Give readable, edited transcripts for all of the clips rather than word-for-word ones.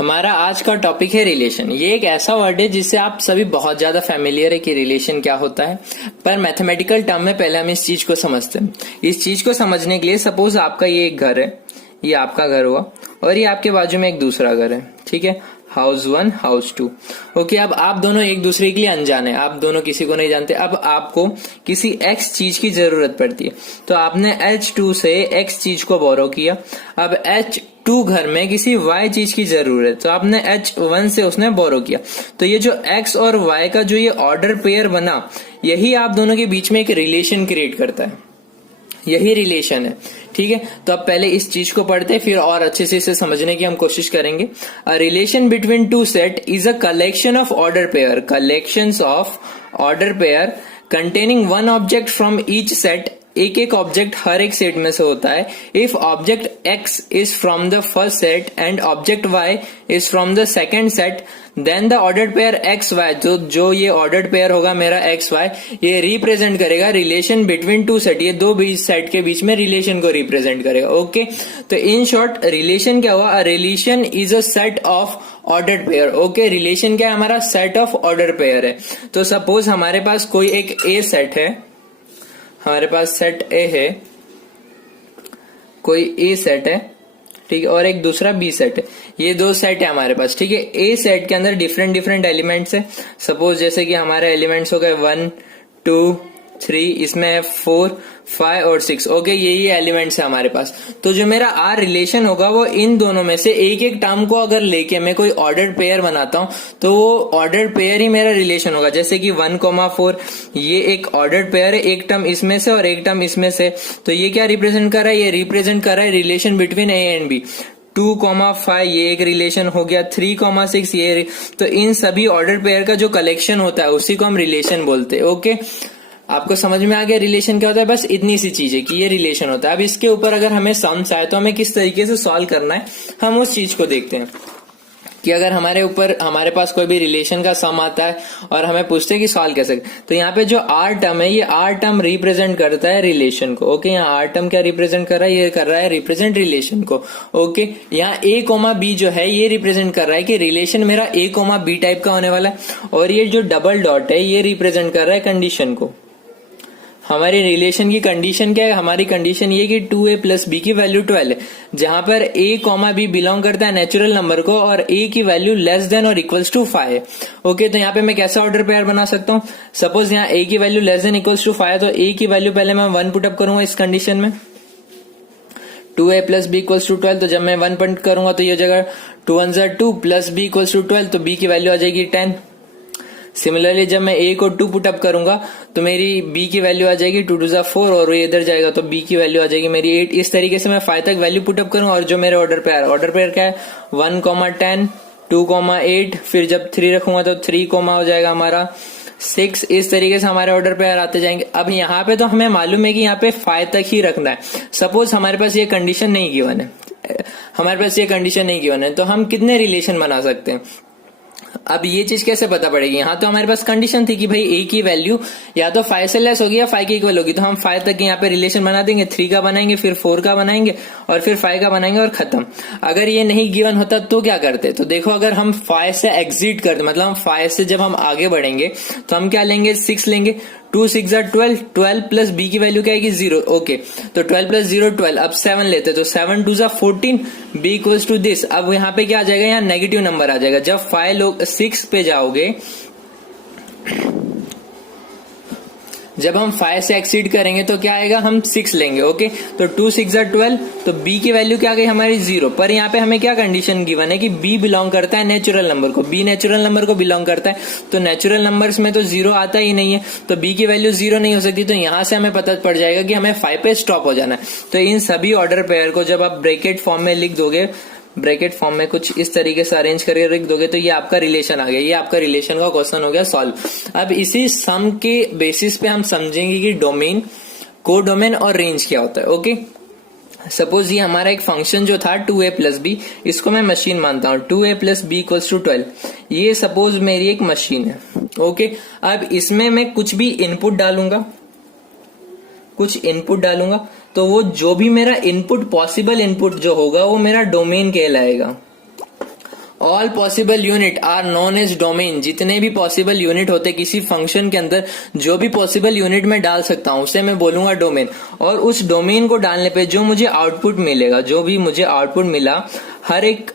हमारा आज का टॉपिक है रिलेशन। ये एक ऐसा वर्ड है जिससे आप सभी बहुत ज्यादा फैमिलियर है कि रिलेशन क्या होता है, पर मैथमेटिकल टर्म में पहले हम इस चीज को समझते हैं। इस चीज को समझने के लिए सपोज आपका ये एक घर है, ये आपका घर हुआ और ये आपके बाजू में एक दूसरा घर है, ठीक है, हाउस 1 हाउस 2। ओके, अब आप दोनों एक दूसरे के लिए अनजान है, आप दोनों किसी को नहीं जानते। अब आपको किसी x चीज की जरूरत पड़ती है, तो आपने H2 से x चीज को बोरो किया। अब H2 घर में किसी y चीज की जरूरत, तो आपने H1 से उसने बोरो किया। तो ये जो x और y का जो ये ऑर्डर पेयर बना, यही आप दोनों के बीच में एक रिलेशन क्रिएट करता है, यही रिलेशन है, ठीक है। तो अब पहले इस चीज को पढ़ते हैं, फिर और अच्छे से इसे समझने की हम कोशिश करेंगे। A relation between two set is a collection of order pair, collections of order pair containing one object from each set. एक एक ऑब्जेक्ट हर एक सेट में से होता है। If object x is from the first set and object y is from the second set, then the ordered pair X Y, जो ये ordered pair होगा मेरा एक्स वाई, ये रिप्रेजेंट करेगा रिलेशन बिटवीन टू सेट। ये दो set के बीच में रिलेशन को रिप्रेजेंट करेगा। ओके, तो इन शॉर्ट रिलेशन क्या हुआ? Relation is a set of ordered pair. Okay, relation क्या है? हमारा सेट ऑफ ऑर्डर पेयर है। तो सपोज हमारे पास कोई एक ए सेट है, हमारे पास सेट ए है, कोई ए सेट है, ठीक है, और एक दूसरा बी सेट है। ये दो सेट है हमारे पास, ठीक है। ए सेट के अंदर डिफरेंट डिफरेंट एलिमेंट्स है। सपोज जैसे कि हमारे एलिमेंट्स हो गए 1 2 3, इसमें है 4 5 और 6। ओके, ये एलिमेंट्स है हमारे पास। तो जो मेरा आर रिलेशन होगा वो इन दोनों में से एक एक टर्म को अगर लेके मैं कोई ऑर्डर्ड पेयर बनाता हूं, तो वो ऑर्डर्ड पेयर ही मेरा रिलेशन होगा। जैसे कि 1,4 ये एक ऑर्डर्ड पेयर है, एक टर्म इसमें से और एक टर्म इसमें से। तो ये क्या रिप्रेजेंट कर रहा है? ये रिप्रेजेंट कर रहा है relation between A and B. 2,5 ये एक रिलेशन हो गया, 3,6 ये। तो इन सभी ऑर्डर पेयर का जो कलेक्शन होता है उसी को हम रिलेशन बोलते हैं। ओके, आपको समझ में आ गया रिलेशन क्या होता है? बस इतनी सी चीज है कि ये रिलेशन होता है। अब इसके ऊपर अगर हमें सम्स आए तो हमें किस तरीके से सॉल्व करना है, हम उस चीज को देखते हैं कि अगर हमारे पास कोई भी रिलेशन का सम आता है और हमें पूछते हैं कि सॉल्व कैसे, तो यहाँ पे जो आर टर्म है, ये आर टर्म रिप्रेजेंट करता है रिलेशन को। ओके, यहाँ आर टर्म क्या रिप्रेजेंट कर रहा है? ये कर रहा है रिप्रेजेंट रिलेशन को। ओके, यहाँ ए कोमा बी जो है ये रिप्रेजेंट कर रहा है कि रिलेशन मेरा ए कोमा बी टाइप का होने वाला है। और ये जो डबल डॉट है ये रिप्रेजेंट कर रहा है कंडीशन को। हमारी रिलेशन की कंडीशन क्या है? हमारी कंडीशन ये कि 2a प्लस बी की वैल्यू 12 है, जहां पर a कॉमा बी बिलोंग करता है नेचुरल नंबर को और a की वैल्यू लेस देन और इक्वल्स टू 5 है। ओके, तो यहाँ पे मैं कैसा ऑर्डर पेयर बना सकता हूँ? सपोज यहाँ a की value less than equals to 5 है, तो a की वैल्यू पहले मैं 1 पुटअप करूंगा इस कंडीशन में। 2a plus B equals to 12, तो जब मैं 1 पुट करूंगा तो ये जगह 2 1 2 प्लस बी इक्वल्स टू 12, तो b की वैल्यू आ जाएगी 10। सिमिलरली जब मैं a को 2 पुटअप करूंगा तो मेरी b की वैल्यू आ जाएगी 2 2 4, और ये इधर जाएगा तो b की वैल्यू आ जाएगी मेरी 8। इस तरीके से मैं 5 तक वैल्यू पुटअप करूंगा। और जो मेरे ऑर्डर पेयर क्या है? 1,10 2,8, फिर जब 3 रखूंगा तो 3, हो जाएगा हमारा 6। इस तरीके से हमारे ऑर्डर पेयर आते जाएंगे। अब यहाँ पे तो हमें मालूम है कि यहाँ पे 5 तक ही रखना है। सपोज हमारे पास ये कंडीशन नहीं गिवन है, तो हम कितने रिलेशन बना सकते हैं? अब ये चीज कैसे पता पड़ेगी? यहाँ तो हमारे पास कंडीशन थी कि भाई a की वैल्यू या तो 5 से लेस होगी या 5 के इक्वल होगी, तो हम 5 तक यहाँ पे रिलेशन बना देंगे, 3 का बनाएंगे, फिर 4 का बनाएंगे और फिर 5 का बनाएंगे और खत्म। अगर ये नहीं गिवन होता तो क्या करते? तो देखो, अगर हम 5 से एग्जिट करते, मतलब हम 5 से जब हम आगे बढ़ेंगे तो हम क्या लेंगे? 6 लेंगे। 2 6 12, 12 प्लस बी की वैल्यू क्या आएगी? 0। ओके, तो 12 प्लस 0 12। अब 7 लेते, तो 7 2 14, बी इक्वल्स टू दिस। अब यहाँ पे क्या आ जाएगा? यहाँ नेगेटिव नंबर आ जाएगा। जब 6 पे जाओगे, जब हम 5 से एक्सीड करेंगे तो क्या आएगा? हम 6 लेंगे। ओके, तो 2 6 12, तो b की वैल्यू क्या आ गई हमारी? 0। पर यहाँ पे हमें क्या कंडीशन गिवन है कि b बिलोंग करता है नेचुरल नंबर को, b नेचुरल नंबर को बिलोंग करता है। तो नेचुरल नंबर्स में तो 0 आता ही नहीं है, तो b की वैल्यू 0 नहीं हो सकती। तो यहाँ से हमें पता पड़ जाएगा कि हमें 5 पे स्टॉप हो जाना है। तो इन सभी ऑर्डर पेयर को जब आप ब्रैकेट फॉर्म में लिख दोगे, ब्रैकेट फॉर्म में कुछ इस तरीके से अरेंज करके लिख दोगे, तो ये आपका रिलेशन आ गया। ये आपका रिलेशन का क्वेश्चन हो गया सॉल्व। अब इसी सम के बेसिस पे हम समझेंगे कि डोमेन, कोडोमेन और रेंज क्या होता है। ओके, सपोज ये हमारा एक फंक्शन जो था 2a प्लस बी, इसको मैं मशीन मानता हूँ। 2a plus B equals to 12, ये सपोज मेरी एक मशीन है। ओके, अब इसमें मैं कुछ भी इनपुट डालूंगा, तो वो जो भी मेरा इनपुट, पॉसिबल इनपुट जो होगा वो मेरा डोमेन कहलाएगा। All possible unit are known as domain. जितने भी पॉसिबल यूनिट होते किसी फंक्शन के अंदर, जो भी पॉसिबल यूनिट मैं डाल सकता हूं उसे मैं बोलूंगा डोमेन। और उस डोमेन को डालने पे जो मुझे आउटपुट मिलेगा, जो भी मुझे आउटपुट मिला, हर एक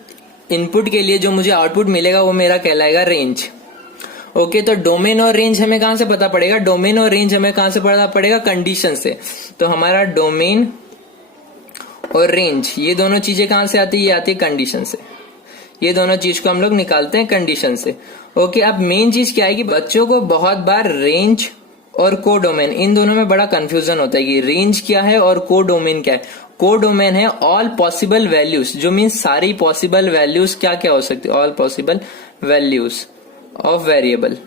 इनपुट के लिए जो मुझे आउटपुट मिलेगा वो मेरा कहलाएगा रेंज। ओके, तो डोमेन और रेंज हमें कहां से पता पड़ेगा? डोमेन और रेंज हमें कहां से पता पड़ेगा? कंडीशन से। तो हमारा डोमेन और रेंज ये दोनों चीजें कहां से आती है? ये आती है कंडीशन से। ये दोनों चीज को हम लोग निकालते हैं कंडीशन से। ओके, अब मेन चीज क्या है कि बच्चों को बहुत बार रेंज और को डोमेन इन दोनों में बड़ा कंफ्यूजन होता है कि रेंज क्या है और को डोमेन क्या है। को डोमेन है ऑल पॉसिबल वैल्यूज, जो मीन सारी पॉसिबल वैल्यूज क्या क्या हो सकती है? All possible values of variable.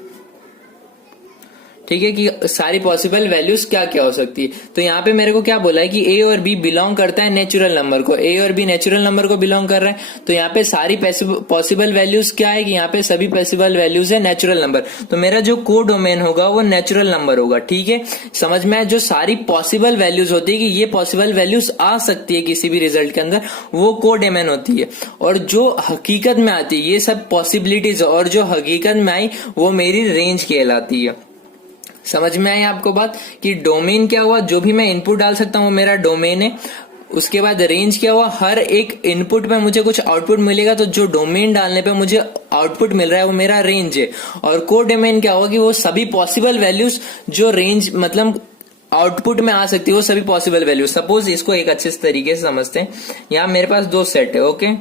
ठीक है, कि सारी पॉसिबल वैल्यूज क्या क्या हो सकती है। तो यहाँ पे मेरे को क्या बोला है कि ए और बी बिलोंग करता है नेचुरल नंबर को। ए और बी नेचुरल नंबर को बिलोंग कर रहे हैं। तो यहाँ पे सारी पॉसिबल वैल्यूज क्या है कि यहाँ पे सभी पॉसिबल वैल्यूज है नेचुरल नंबर। तो मेरा जो को डोमेन होगा वो नेचुरल नंबर होगा। ठीक है, समझ में आया? जो सारी पॉसिबल वैल्यूज होती है कि ये पॉसिबल वैल्यूज आ सकती है किसी भी रिजल्ट के अंदर, वो को डोमेन होती है। और जो हकीकत में आती है ये सब पॉसिबिलिटीज, और जो हकीकत में आई वो मेरी रेंज कहलाती है। समझ में आई आपको बात कि डोमेन क्या हुआ? जो भी मैं इनपुट डाल सकता हूं वो मेरा डोमेन है। उसके बाद रेंज क्या हुआ? हर एक इनपुट में मुझे कुछ आउटपुट मिलेगा, तो जो डोमेन डालने पे मुझे आउटपुट मिल रहा है वो मेरा रेंज है। और को डोमेन क्या हुआ कि वो सभी पॉसिबल वैल्यूज जो रेंज मतलब आउटपुट में आ सकती है, वो सभी पॉसिबल वैल्यूज। सपोज इसको एक अच्छे तरीके से समझते हैं। यहाँ मेरे पास दो सेट है। ओके,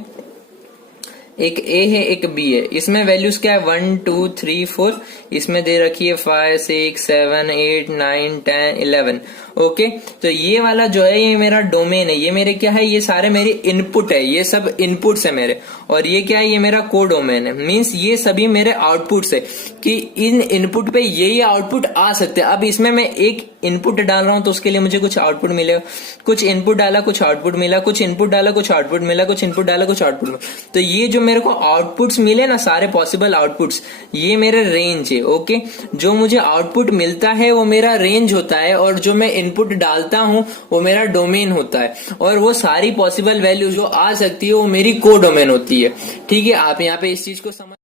एक ए है एक बी है। इसमें वैल्यूज क्या है? 1 2 3 4। इसमें दे रखी है 5 6 7 8 9 10 11। ओके, तो ये वाला जो है ये मेरा डोमेन है। ये मेरे क्या है? ये सारे मेरे इनपुट है। ये सब इनपुट्स है मेरे। और ये क्या है? ये मेरा को डोमेन है। मीन्स ये सभी मेरे आउटपुट्स है कि इन इनपुट पे ये आउटपुट आ सकते हैं। अब इसमें मैं एक इनपुट डाल रहा हूं तो उसके लिए मुझे कुछ आउटपुट मिलेगा। कुछ इनपुट डाला कुछ आउटपुट मिला, कुछ इनपुट डाला कुछ आउटपुट मिला, कुछ इनपुट डाला कुछ आउटपुट मिला। तो ये जो मेरे को आउटपुट्स मिले ना, सारे पॉसिबल आउटपुट्स, ये मेरे रेंज है। ओके, जो मुझे आउटपुट मिलता है वो मेरा रेंज होता है, और जो मैं इनपुट डालता हूं वो मेरा डोमेन होता है। और वो सारी पॉसिबल वैल्यू जो आ सकती है वो मेरी को डोमेन होती है। ठीक है, आप यहाँ पे इस चीज को समझ